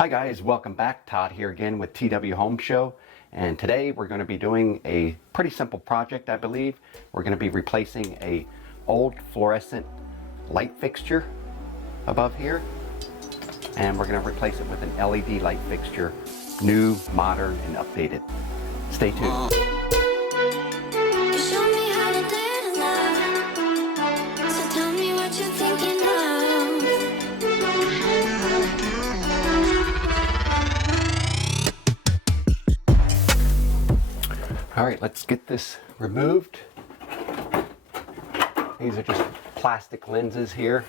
Hi guys, welcome back. Todd here again with TW Home Show, and today we're going to be doing a pretty simple project. I believe we're going to be replacing a old fluorescent light fixture above here, and we're going to replace it with an LED light fixture, new, modern, and updated. Stay tuned. All right, let's get this removed. These are just plastic lenses here.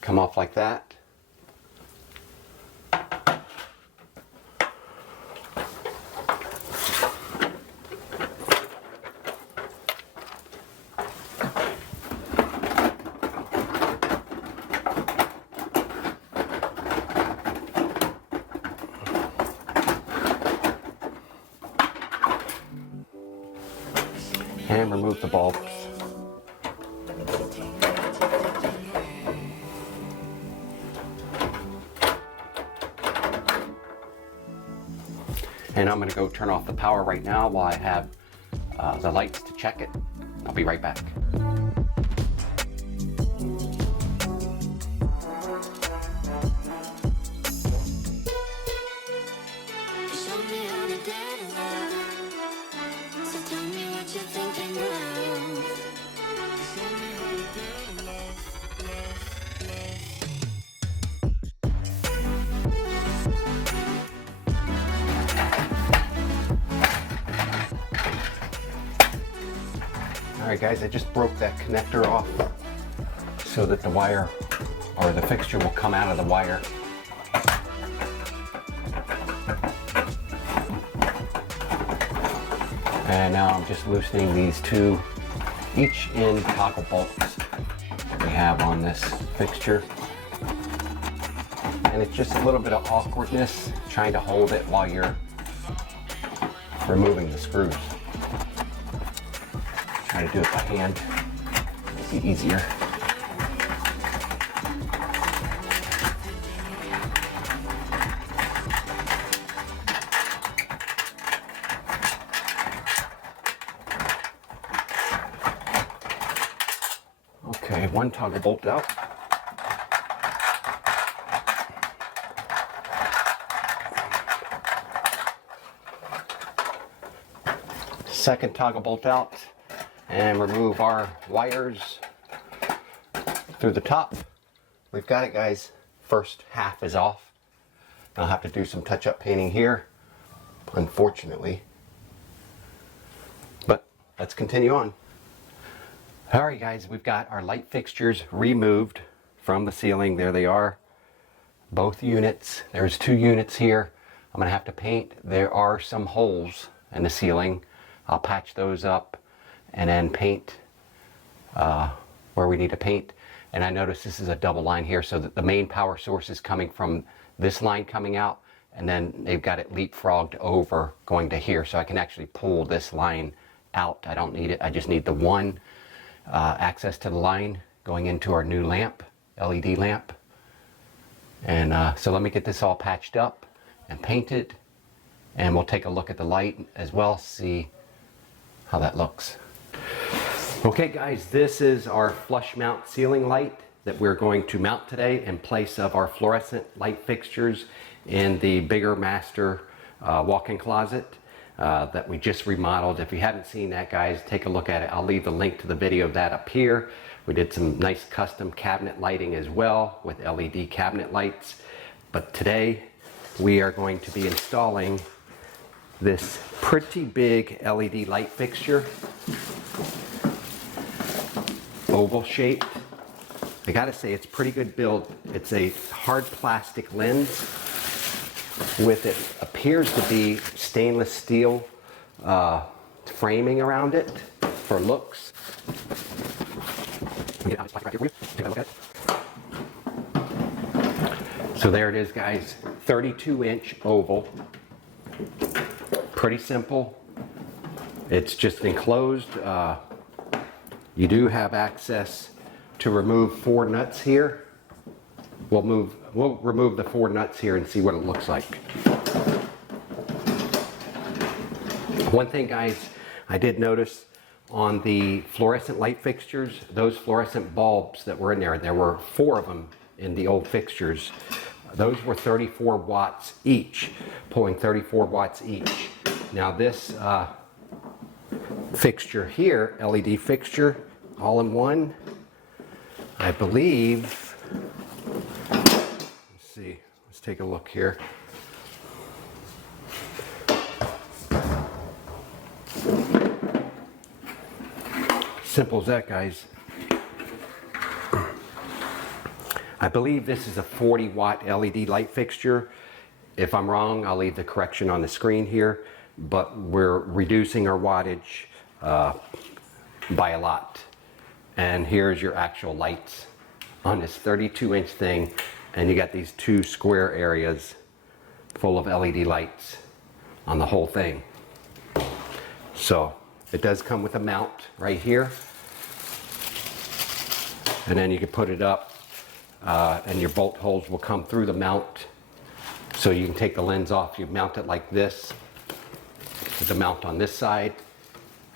Come off like that. And remove the bulbs. And I'm going to go turn off the power right now while I have the lights to check it. I'll be right back. Alright guys, I just broke that connector off so that the wire or the fixture will come out of the wire. And now I'm just loosening these two each-in toggle bolts that we have on this fixture. And it's just a little bit of awkwardness trying to hold it while you're removing the screws. Try to do it by hand, it'll be easier. Okay, one toggle bolt out. Second toggle bolt out. And remove our wires through the top. We've got it, guys. First half is off. I'll have to do some touch-up painting here, unfortunately. But let's continue on. Alright guys, we've got our light fixtures removed from the ceiling. There they are. Both units. There's two units here. I'm going to have to paint. There are some holes in the ceiling. I'll patch those up and then paint where we need to paint. And I notice this is a double line here, so that the main power source is coming from this line coming out, and then they've got it leapfrogged over going to here, so I can actually pull this line out. I don't need it, I just need the one access to the line going into our new lamp, LED lamp. And so let me get this all patched up and painted, and we'll take a look at the light as well, see how that looks. Okay guys, this is our flush mount ceiling light that we're going to mount today in place of our fluorescent light fixtures in the bigger master walk-in closet that we just remodeled. If you haven't seen that, guys, take a look at it. I'll leave the link to the video of that up here. We did some nice custom cabinet lighting as well with LED cabinet lights. But today we are going to be installing this pretty big LED light fixture, oval shaped. I gotta say, it's pretty good build. It's a hard plastic lens with, it appears to be stainless steel framing around it for looks. So there it is, guys, 32-inch oval. Pretty simple. It's just enclosed. You do have access to remove 4 nuts here. we'll remove the 4 nuts here and see what it looks like. One thing, guys, I did notice on the fluorescent light fixtures, those fluorescent bulbs that were in there were 4 of them in the old fixtures. Those were 34 watts each, pulling 34 watts each. Now this fixture here, LED fixture, all in one, I believe, let's see, let's take a look here. Simple as that, guys. I believe this is a 40 watt LED light fixture. If I'm wrong, I'll leave the correction on the screen here, but we're reducing our wattage by a lot. And here's your actual lights on this 32-inch thing, and you got these 2 square areas full of LED lights on the whole thing. So it does come with a mount right here, and then you can put it up and your bolt holes will come through the mount, so you can take the lens off. You mount it like this with the mount on this side,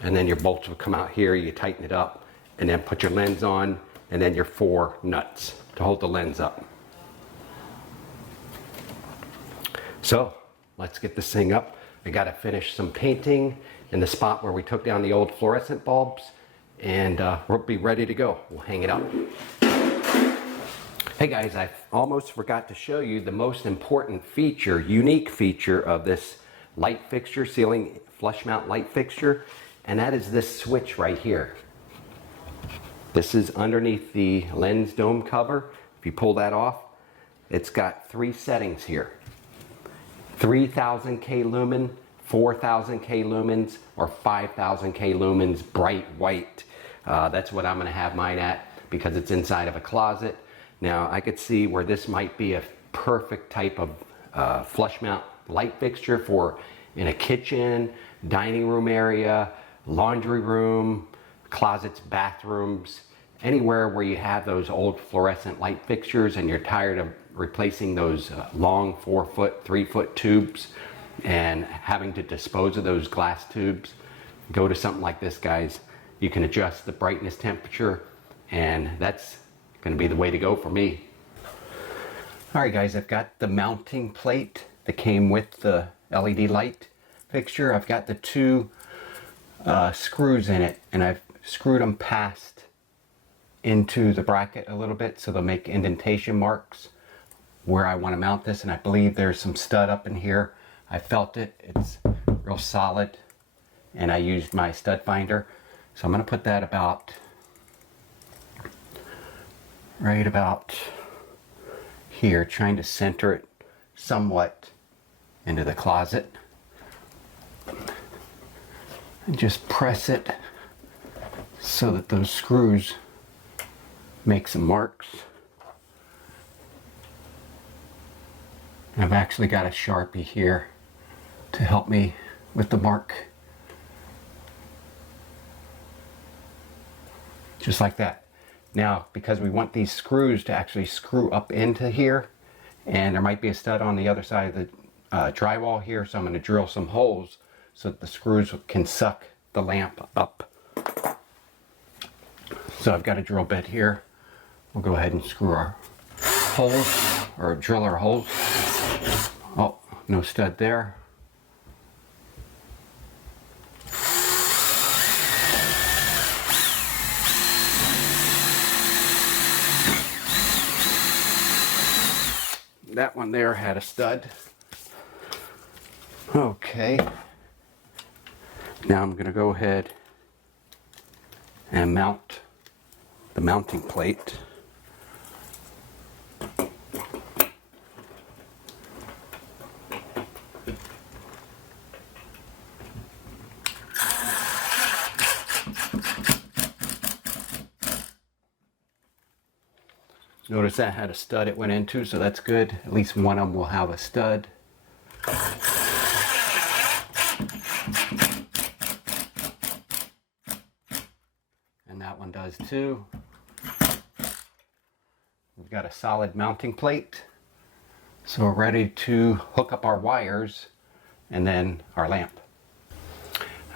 and then your bolts will come out here. You tighten it up and then put your lens on, and then your 4 nuts to hold the lens up. So let's get this thing up. I got to finish some painting in the spot where we took down the old fluorescent bulbs, and we'll be ready to go. We'll hang it up. Hey guys, I almost forgot to show you the most important feature, unique feature of this light fixture, ceiling flush mount light fixture, and that is this switch right here. This is underneath the lens dome cover. If you pull that off, it's got 3 settings here. 3000 K lumen, 4000 K lumens, or 5000 K lumens bright white. That's what I'm gonna have mine at because it's inside of a closet. Now I could see where this might be a perfect type of flush mount light fixture for in a kitchen, dining room area, laundry room, closets, bathrooms, anywhere where you have those old fluorescent light fixtures and you're tired of replacing those long 4-foot, 3-foot tubes and having to dispose of those glass tubes. Go to something like this, guys. You can adjust the brightness, temperature, and that's going to be the way to go for me. All right, guys, I've got the mounting plate that came with the LED light fixture. I've got the 2 screws in it, and I've screwed them past into the bracket a little bit so they'll make indentation marks where I want to mount this. And I believe there's some stud up in here. I felt it, it's real solid, and I used my stud finder. So I'm going to put that right about here, trying to center it somewhat into the closet. And just press it so that those screws make some marks. And I've actually got a Sharpie here to help me with the mark. Just like that. Now, because we want these screws to actually screw up into here, and there might be a stud on the other side of the drywall here, so I'm going to drill some holes so that the screws can suck the lamp up. So I've got a drill bit here. We'll go ahead and screw our holes, or drill our holes. Oh, no stud there. That one there had a stud. Okay. Now I'm going to go ahead and mount the mounting plate. Notice that had a stud it went into, so that's good. At least one of them will have a stud. And that one does too. We'll we've got a solid mounting plate. So we're ready to hook up our wires and then our lamp.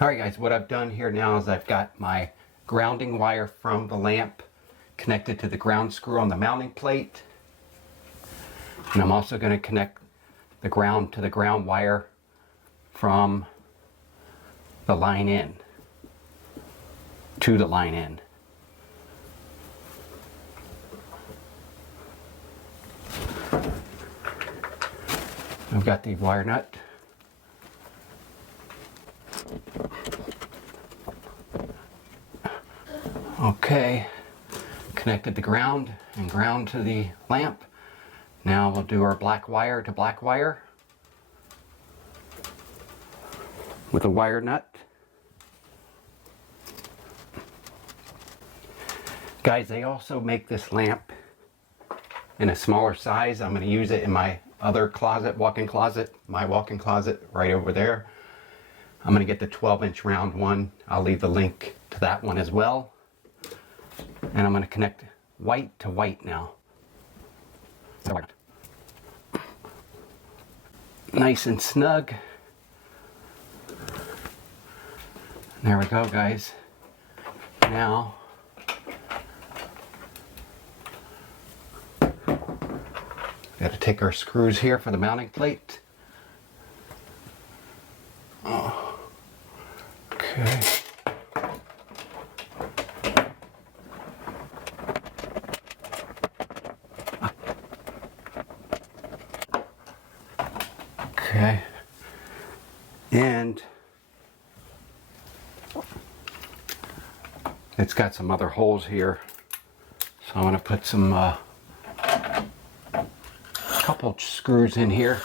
Alright guys, what I've done here now is I've got my grounding wire from the lamp connected to the ground screw on the mounting plate. And I'm also going to connect the ground to the ground wire from the line in to the line in. I've got the wire nut. Okay, connected the ground and ground to the lamp. Now we'll do our black wire to black wire with a wire nut. Guys, they also make this lamp in a smaller size. I'm going to use it in my other closet, walk-in closet, my walk-in closet right over there. I'm going to get the 12-inch round one. I'll leave the link to that one as well. And I'm going to connect white to white now. Nice and snug. There we go, guys. Now got to take our screws here for the mounting plate. Oh, okay. Okay. And it's got some other holes here, so I'm going to put some couple screws in here.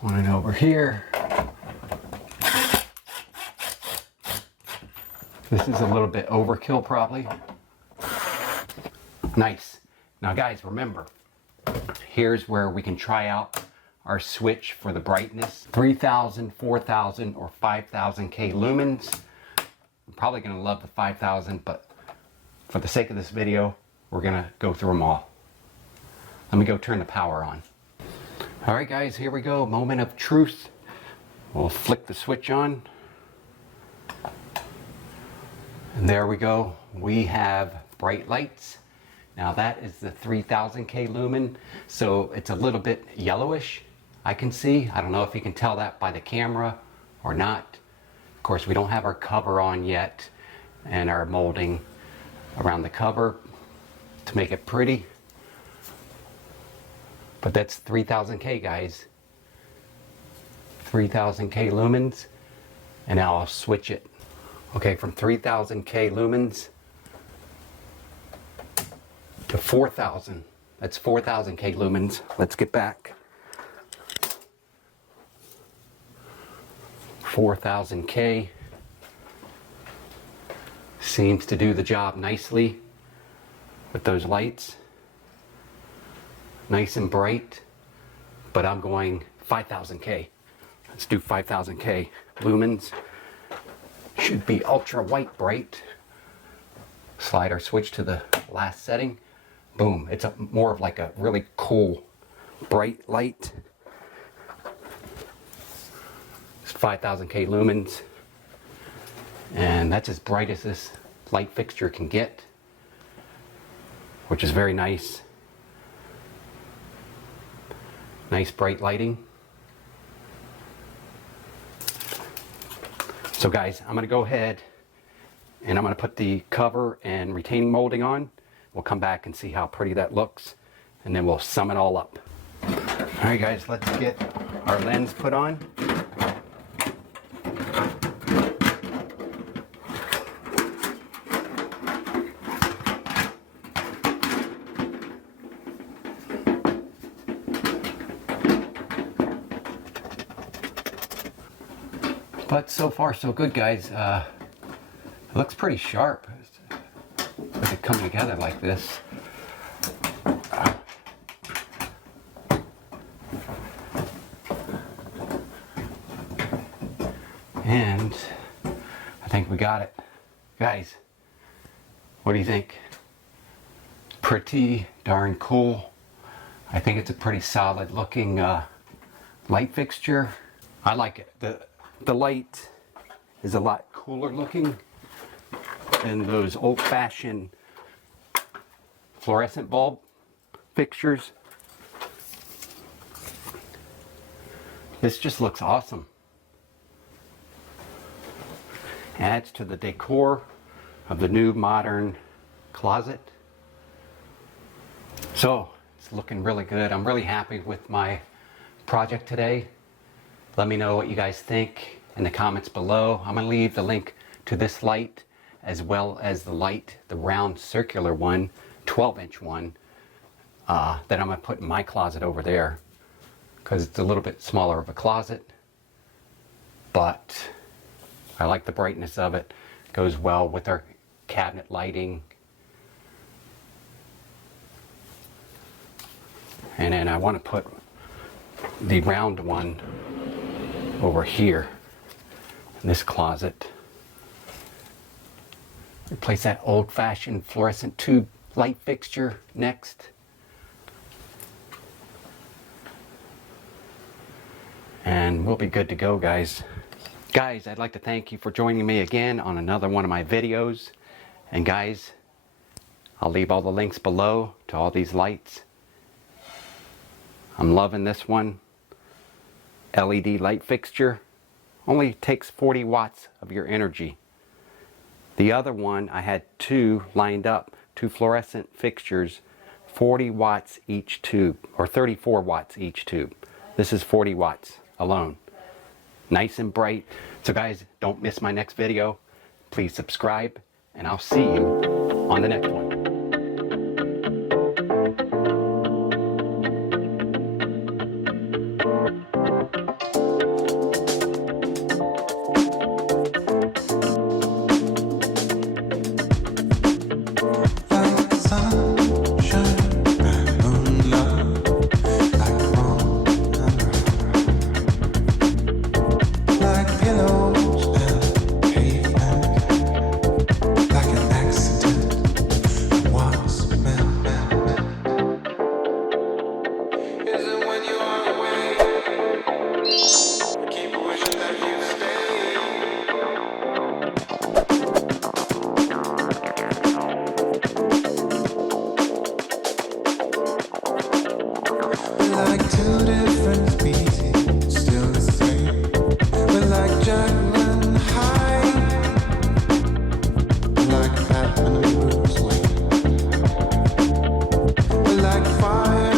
One over here. This is a little bit overkill probably. Nice. Now guys, remember, here's where we can try out our switch for the brightness. 3000, 4000, or 5000 K lumens. I'm probably going to love the 5000, but for the sake of this video, we're going to go through them all. Let me go turn the power on. Alright guys, here we go. Moment of truth. We'll flick the switch on. And there we go. We have bright lights. Now that is the 3000 K lumen, so it's a little bit yellowish, I can see. I don't know if you can tell that by the camera or not. Of course, we don't have our cover on yet and our molding around the cover to make it pretty. But that's 3000 K, guys. 3000 K lumens. And now I'll switch it. Okay, from 3000 K lumens to 4000. That's 4000 K lumens. Let's get back. 4000 K seems to do the job nicely with those lights. Nice and bright, but I'm going 5000 K. Let's do 5000 K lumens. Should be ultra white bright. Slide our switch to the last setting. Boom, it's more of like a really cool bright light. It's 5000 K lumens, and that's as bright as this light fixture can get, which is very nice. Nice bright lighting. So guys, I'm going to go ahead and I'm going to put the cover and retaining molding on. We'll come back and see how pretty that looks, and then we'll sum it all up. Alright guys, let's get our lens put on. But so far so good, guys. It looks pretty sharp with it coming together like this. And think we got it. Guys, what do you think? Pretty darn cool. I think it's a pretty solid looking light fixture. I like it. The light is a lot cooler looking than those old-fashioned fluorescent bulb fixtures. This just looks awesome. Adds to the decor of the new modern closet. So it's looking really good. I'm really happy with my project today. Let me know what you guys think in the comments below. I'm gonna leave the link to this light as well as the light, the round circular one, 12-inch one, that I'm gonna put in my closet over there because it's a little bit smaller of a closet, but I like the brightness of it. Goes well with our cabinet lighting. And then I want to put the round one over here in this closet. Replace that old-fashioned fluorescent tube light fixture next. And we'll be good to go, guys. Guys, I'd like to thank you for joining me again on another one of my videos. And guys, I'll leave all the links below to all these lights. I'm loving this one. LED light fixture. Only takes 40 watts of your energy. The other one, I had two lined up, two fluorescent fixtures, 40 watts each tube, or 34 watts each tube. This is 40 watts alone. Nice and bright. So guys, don't miss my next video. Please subscribe, and I'll see you on the next one. Like two different species, still the same. We're like Jekyll and Hyde, like Batman and Bruce Wayne. We're like fire